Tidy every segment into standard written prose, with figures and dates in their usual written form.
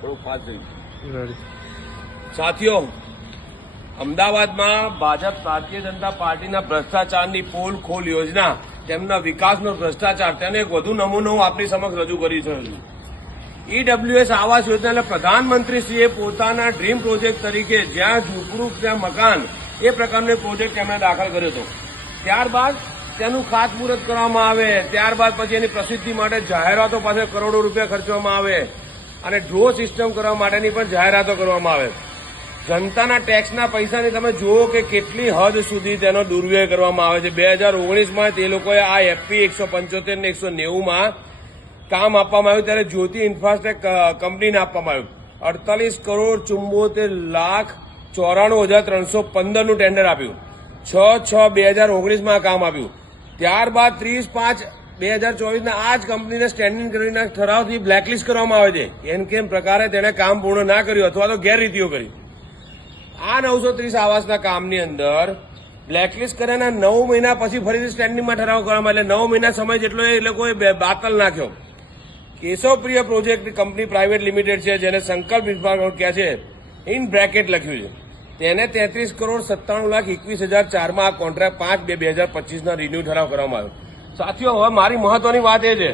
થોડું ફાસ્ટ જઈશું સાથીઓ। અમદાવાદમાં ભાજપ ભારતીય જનતા પાર્ટીના ભ્રષ્ટાચારની પોલ ખોલ યોજના, તેમના વિકાસનો ભ્રષ્ટાચાર, તેનો એક વધુ નમૂનો હું આપની સમક્ષ રજૂ કરી રહ્યો છું। ઈડબ્લ્યુએસ આવાસ યોજના એટલે પ્રધાનમંત્રીશ્રીએ પોતાના ડ્રીમ પ્રોજેક્ટ તરીકે જ્યાં ઝૂંપડું ત્યાં મકાન એ પ્રકારનો પ્રોજેક્ટ તેમણે દાખલ કર્યો હતો। ત્યારબાદ તેનું ખાતમુહૂર્ત કરવામાં આવે, ત્યારબાદ પછી એની પ્રસિદ્ધિ માટે જાહેરાતો પાસે કરોડો રૂપિયા ખર્ચવામાં આવે અને ડ્રો સિસ્ટમ કરવા માટેની પણ જાહેરાતો કરવામાં આવે। જનતાના ટેક્સના પૈસાની તમે જુઓ કે કેટલી હદ સુધી તેનો દુર્વ્યય કરવામાં આવે છે। 2019માં તે લોકોએ આ એફપી 175 ને 190માં કામ આપવામાં આવ્યું ત્યારે જ્યોતિ ઇન્ફ્રાસ્ટ્રક્ચર કંપનીને આપવામાં આવ્યું। 48,94,94,315નું ટેન્ડર આપ્યું। 6/6/2019માં આ કામ આપ્યું। ત્યારબાદ 30/5/2024ના આ જ કંપનીને સ્ટેન્ડિંગ કમિટીના ઠરાવથી બ્લેકલિસ્ટ કરવામાં આવે છે। એમ કેમ પ્રકારે તેણે કામ પૂર્ણ ના કર્યું અથવા તો ગેરરીતિઓ કરી। આ 930 આવાસના કામની અંદર બ્લેકલિસ્ટ કર્યાના 9 મહિના પછી ફરીથી સ્ટેન્ડિંગમાં ઠરાવ કરવામાં, એટલે 9 મહિના સમય જેટલો એ લોકોએ બાતલ નાખ્યો। કેશવપ્રિય પ્રોજેક્ટ કંપની પ્રાઇવેટ લિમિટેડ છે, જેને સંકલ્પ વિભાગ કહે છે, ઇન બ્રેકેટ લખ્યું છે, તેને 33,97,21,004માં આ કોન્ટ્રાક્ટ 5/2/2025ના રિન્યુ ઠરાવ કરવામાં આવ્યો। સાથીઓ, હવે મારી મહત્વની વાત એ છે,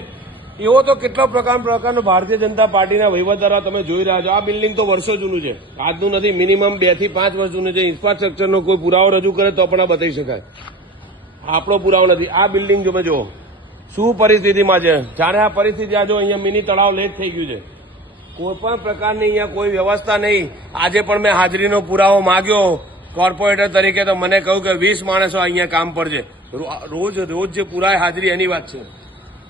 એવો તો કેટલો પ્રકારનો ભારતીય જનતા પાર્ટીના વહીવટદારો તમે જોઈ રહ્યા છો। આ બિલ્ડિંગ તો વર્ષો જૂનું છે, આજનું નથી, મિનિમમ 2 થી 5 વર્ષ જૂનું છે। ઇન્ફ્રાસ્ટ્રક્ચરનો કોઈ પુરાવો રજૂ કરે તો પણ આ બતાવી શકાય, આપણો પુરાવો નથી। આ બિલ્ડિંગ તમે જુઓ શું પરિસ્થિતિમાં છે, જાણે આ પરિસ્થિતિ આ જો અહીંયા મિની તળાવ લેક થઈ ગયું છે, કોઈ પણ પ્રકારની અહીંયા કોઈ વ્યવસ્થા નહીં। આજે પણ મેં હાજરીનો પુરાવો માંગ્યો કોર્પોરેટર તરીકે, તો મને કહ્યું કે 20 માણસો અહીંયા કામ પર છે, રોજ જે પુરાય હાજરી એની વાત છે।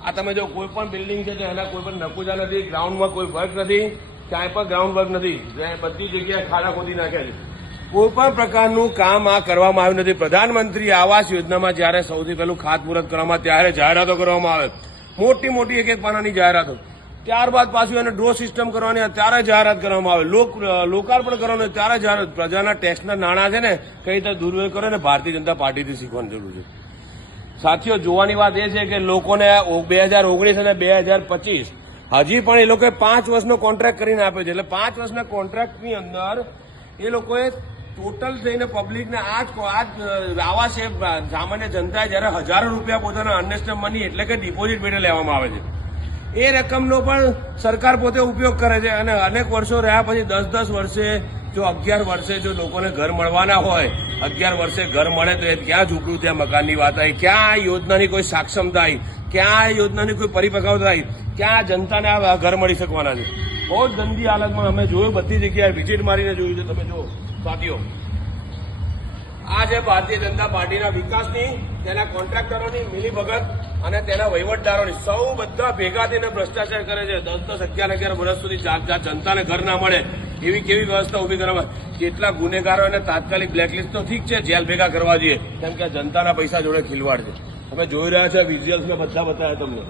આ તમે જો કોઈ પણ બિલ્ડિંગ છે તો એના કોઈ પણ નકુજા નથી, ગ્રાઉન્ડમાં કોઈ વર્ક નથી, ક્યાંય પણ ગ્રાઉન્ડ વર્ક નથી, બધી જગ્યાએ ખાડા ખોદી નાખ્યા છે, કોઈ પણ પ્રકારનું કામ આ કરવામાં આવ્યું નથી। પ્રધાનમંત્રી આવાસ યોજનામાં જયારે સૌથી પહેલું ખાતમુહૂર્ત કરવામાં ત્યારે જાહેરાતો કરવામાં આવે, મોટી મોટી એક પાનાની જાહેરાતો, ત્યારબાદ પાછું એને ડ્રો સિસ્ટમ કરવાની ત્યારે જાહેરાત કરવામાં આવે, લોકાર્પણ કરવાનું ત્યારે જાહેરાત। પ્રજાના ટેક્સના નાણાં છે ને કઈ રીતે દુર્વ્યય કરે ને ભારતીય જનતા પાર્ટીથી શીખવાની જરૂર છે। સાથીઓ, જોવાની વાત એ છે કે લોકોને 2019 અને 2025 હજી પણ એ લોકોએ 5 વર્ષનો કોન્ટ્રાક્ટ કરીને આપ્યો છે, એટલે 5 વર્ષના કોન્ટ્રાક્ટની અંદર એ લોકોએ ટોટલ થઈને પબ્લિકને આવાસ છે, સામાન્ય જનતાએ જયારે હજારો રૂપિયા પોતાના અર્નેસ્ટ મની એટલે કે ડિપોઝિટ પેટે લેવામાં આવે છે, એ રકમનો પણ સરકાર પોતે ઉપયોગ કરે છે। અને અનેક વર્ષો રહ્યા પછી 10-10 વર્ષે જો 11 વર્ષે જો લોકોને ઘર મળવાના હોય, 11 વર્ષે ઘર મળે તો એ ક્યાં ઝૂંપડું ત્યાં મકાનની વાત આવી, ક્યાં આ યોજનાની કોઈ સક્ષમતા આવી, ક્યાં આ યોજનાની કોઈ પરિપક્વતા આવી, ક્યાં જનતાને આ ઘર મળી શકવાના છે। બહુ જ ગંદી હાલતમાં અમે જોયું, બધી જગ્યાએ વિઝિટ મારીને જોયું છે। તમે જુઓ સાથીઓ, આ છે ભારતીય જનતા પાર્ટીના વિકાસની, તેના કોન્ટ્રાક્ટરોની મિલીભગત અને તેના વહીવટદારોની, સૌ બધા ભેગા થઈને ભ્રષ્ટાચાર કરે છે। 10-10, 11-11 વર્ષ સુધી જનતાને ઘર ના મળે એવી કેવી વ્યવસ્થા ઉભી કરવામાં, કેટલા ગુનેગારો અને તાત્કાલિક બ્લેકલિસ્ટ તો ઠીક છે, જેલ ભેગા કરવા જોઈએ, કેમ કે જનતાના પૈસા જોડે ખિલવાડ છે। તમે જોઈ રહ્યા છો વિઝ્યુઅલ્સ મેં બધા બતાવ્યા તમને,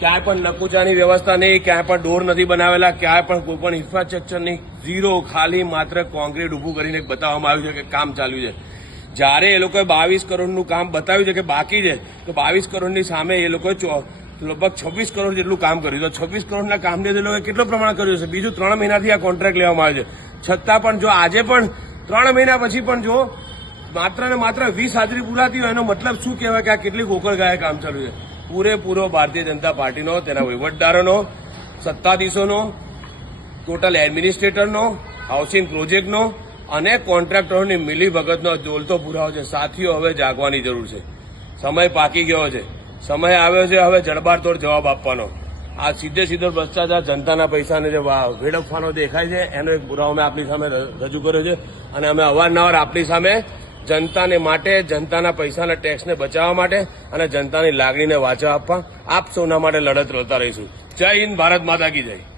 ક્યાંય પણ નકુચાની વ્યવસ્થા નહીં, ક્યાંય પણ ડોર નથી બનાવેલા, ક્યાંય પણ કોઈ પણ ઇન્ફ્રાસ્ટ્રક્ચર નહીં, ઝીરો, ખાલી માત્ર કોન્ક્રીટ ઉભું કરીને બતાવવામાં આવ્યું છે કે કામ ચાલ્યું છે। જ્યારે એ લોકોએ 22 કરોડનું કામ બતાવ્યું છે કે બાકી છે, તો 22 કરોડની સામે એ લોકોએ લગભગ 26 કરોડ જેટલું કામ કર્યું, તો 26 કરોડના કામને એ લોકોએ કેટલો પ્રમાણ કર્યું છે। બીજું 3 મહિનાથી આ કોન્ટ્રાક્ટ લેવામાં આવે છે, છતાં પણ જો આજે પણ 3 મહિના પછી પણ જો માત્ર ને માત્ર 20 હાજરી પૂરાતી હોય, એનો મતલબ શું કહેવાય કે આ કેટલી ગોકળગાયે કામ ચાલુ છે। પૂરેપૂરો ભારતીય જનતા પાર્ટીનો, તેના વહીવટદારોનો, સત્તાધીશોનો, ટોટલ એડમિનિસ્ટ્રેટરનો, હાઉસિંગ પ્રોજેક્ટનો અને કોન્ટ્રાક્ટરોની મિલીભગતનો દોલતો પુરાવો છે। સાથીઓ, હવે જાગવાની જરૂર છે, સમય પાકી ગયો છે, સમય આવ્યો છે હવે જડબાતોડ જવાબ આપવાનો। આ સીધો ભ્રષ્ટાચાર, જનતાના પૈસાને જે વેડફવાનો દેખાય છે, એનો એક પુરાવો મેં આપણી સામે રજૂ કર્યો છે અને અમે અવારનવાર આપણી સામે જનતાને માટે, જનતાના પૈસાના ટેક્સને બચાવવા માટે અને જનતાની લાગણીને વાચા આપવા આપ સૌના માટે લડત લડતા રહીશું। જય હિન્દ, ભારત માતા કી જય।